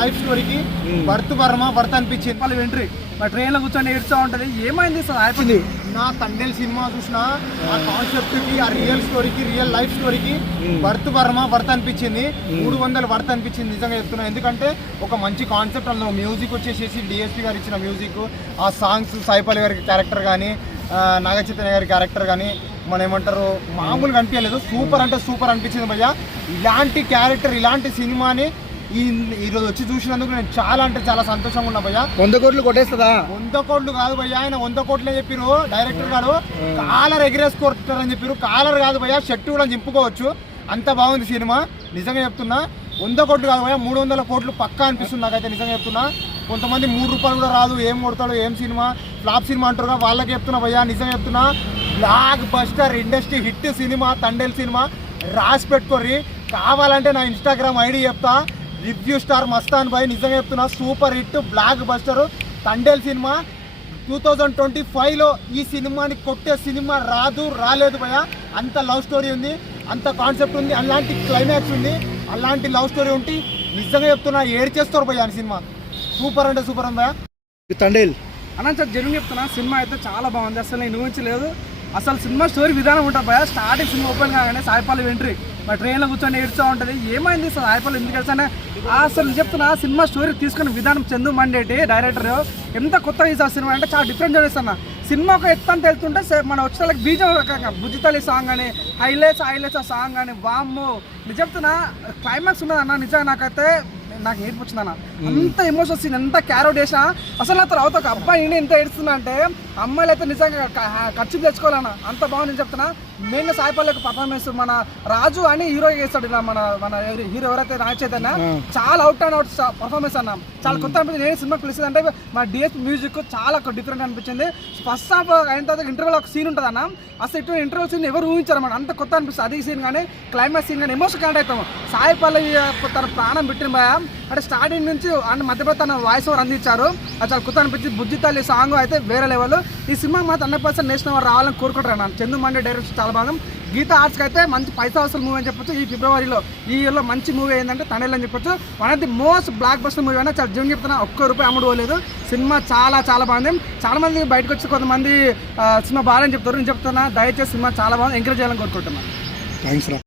Life స్టోరీకి worth అనిపించింది. వాళ్ళు ఎంట్రీ మా ట్రైన్లో కూర్చొని ఏడుస్తూ ఉంటుంది. ఏమైంది సార్ అయిపోయింది. నా తండేల్ సినిమా చూసిన ఆ కాన్సెప్ట్ కి, ఆ రియల్ స్టోరీకి, రియల్ లైఫ్ స్టోరీకి వర్త్ అనిపించింది. 300 వర్త్ అనిపించింది నిజంగా చెప్తున్నా. ఎందుకంటే ఒక మంచి కాన్సెప్ట్, అందులో మ్యూజిక్ వచ్చేసేసి డిఎస్పీ గారు ఇచ్చిన మ్యూజిక్, ఆ సాంగ్స్, సాయిపల్లి గారి క్యారెక్టర్ కానీ, నాగ చైతన్య గారి క్యారెక్టర్ కానీ మన ఏమంటారు మామూలుగా అనిపించలేదు. సూపర్ అంటే సూపర్ అనిపించింది భయ్య. ఇలాంటి క్యారెక్టర్, ఇలాంటి సినిమాని ఈరోజు వచ్చి చూసినందుకు నేను చాలా అంటే చాలా సంతోషంగా ఉన్నా భయ్య. 100 కోట్లు కొట్టేస్తుందా? 100 కోట్లు కాదు భయ్య, ఆయన 100 కోట్లే చెప్పిరు డైరెక్టర్ గారు. కాలర్ ఎగిరేసుకొస్తారని చెప్పిరు. కాలర్ కాదు భయ్య, షర్ట్ కూడా చింపుకోవచ్చు. అంత బాగుంది సినిమా నిజంగా చెప్తున్నా. 100 కోట్లు కాదు భయ్య, 300 కోట్లు పక్కా అనిపిస్తుంది నాకైతే నిజంగా చెప్తున్నా. కొంతమంది 3 రూపాయలు కూడా రాదు, ఏం కొడతాడు, ఏం సినిమా, ఫ్లాప్ సినిమా అంటారుగా, వాళ్ళకి చెప్తున్నా భయ్య నిజంగా చెప్తున్నా. Blockbuster industry hit cinema Thandel cinema. రాసి పెట్టుకోర్రి. కావాలంటే నా ఇన్స్టాగ్రామ్ ఐడి చెప్తా, రివ్యూ స్టార్ మస్తాన్ భాయ్. నిజంగా చెప్తున్నా super hit blockbuster Thandel cinema. 2025లో ఈ సినిమాని కొట్టే సినిమా రాలేదు భయ్య. అంత లవ్ స్టోరీ ఉంది, అంత కాన్సెప్ట్ ఉంది, అలాంటి క్లైమాక్స్ ఉంది, అలాంటి లవ్ స్టోరీ ఉంటే నిజంగా చెప్తున్నా ఏడ్చేస్తారు భయ్య అని సినిమా. సూపర్ అంటే సూపర్ ఉంది భయ్య తండేల్ అన్న. సార్ జనం చెప్తున్నా సినిమా అయితే చాలా బాగుంది. అసలు నేను ఊహించలేదు. అసలు సినిమా స్టోరీ విధానం ఉంటుంది భయ. స్టార్టింగ్ సినిమా ఓపెన్ కాగానే సాయిపల్లి ఎంట్రీ మా ట్రైన్లో కూర్చొని ఏడుస్తూ ఉంటుంది. ఏమైంది సార్ సాయిపల్లి ఎందుకు వెళ్తానే అసలు చెప్తున్నా. సినిమా స్టోరీ తీసుకున్న విధానం చందు మండేటి డైరెక్టర్ ఎంత కొత్తగా తీసారు సినిమా అంటే చాలా డిఫరెంట్ చేస్తున్నా. సినిమా ఒక ఎత్తంత వెళ్తుంటే మన వచ్చిన వాళ్ళకి బీజం రకంగా బుజ్జితల్లి సాంగ్ అని హైలైట్స్ ఆ సాంగ్ అని వామ్మో నిజం చెప్తున్నా. క్లైమాక్స్ ఉన్నదన్న నిజంగా నాకు ఏర్పొచ్చిందన్న. అంత ఎమోషన్స్ సీన్, ఎంత క్యారో చేసినా అసలు నా తర్వాత ఒక అబ్బాయి ఎంత ఏడుస్తున్నా అంటే అమ్మాయిలు అయితే నిజంగా ఖర్చు తెచ్చుకోవాలన్న. అంత బాగుంది నేను చెప్తున్నా. మెయిన్గా సాయిపల్లి పర్ఫార్మెన్స్, మన రాజు అని హీరో చేస్తాడు ఇలా మన హీరో ఎవరైతే నాగ చైతన్య, చాలా అవుట్ అండ్ అవుట్ పర్ఫార్మెన్స్ అన్న. చాలా కొత్త అనిపించింది. నేను సినిమా పిలిచింది అంటే మన డిఎస్పీ మ్యూజిక్ చాలా డిఫరెంట్ అనిపించింది. ఫస్ట్ హాఫ్ అయిన తర్వాత ఇంటర్వెల్ ఒక సీన్ ఉంటుంది అన్న. అసలు ఇటువంటి ఇంటర్వెల్ సీన్ ఎవరు ఊహించారన్నమాట. అంత కొత్త అనిపిస్తుంది. అది సీన్ కానీ క్లైమాక్స్ సీన్ కానీ ఎమోషన్ కనెక్ట్ అవుతాము. సాయిపల్లి తన ప్రాణం పెట్టిన భయ అంటే స్టార్టింగ్ నుంచి అండ్ మధ్యలో తన వాయిస్ ఓవర్ అందించారు. అది చాలా కొత్త అనిపించింది. బుజ్జితల్లి సాంగ్ అయితే వేరే లెవెల్. ఈ సినిమా మాత్రం 100% నేషనల్ అవార్డు రావాలని కోరుకుంటారు అన్న. చందు మండే డైరెక్షన్ చాలా బాగా. గీతా ఆర్ట్స్కి అయితే మంచి పైసా వసూలు మూవీ అని చెప్పొచ్చు. ఈ ఫిబ్రవరిలో ఈ ఇయర్లో మంచి మూవీ ఏంటంటే తండేల్ అని చెప్పొచ్చు. One of the most block buster movie అయినా చాలా జీవన్ చెప్తున్నా. ₹1 అమ్ముడుకోలేదు. సినిమా చాలా బాగుంది. చాలా మంది బయటకు వచ్చి కొంతమంది సినిమా బాగాలని చెప్తారు. నేను చెప్తున్నా దయచేసి సినిమా చాలా బాగుంది. ఎంకరేజ్ చేయాలని కోరుకుంటున్నాను. థ్యాంక్స్ రా.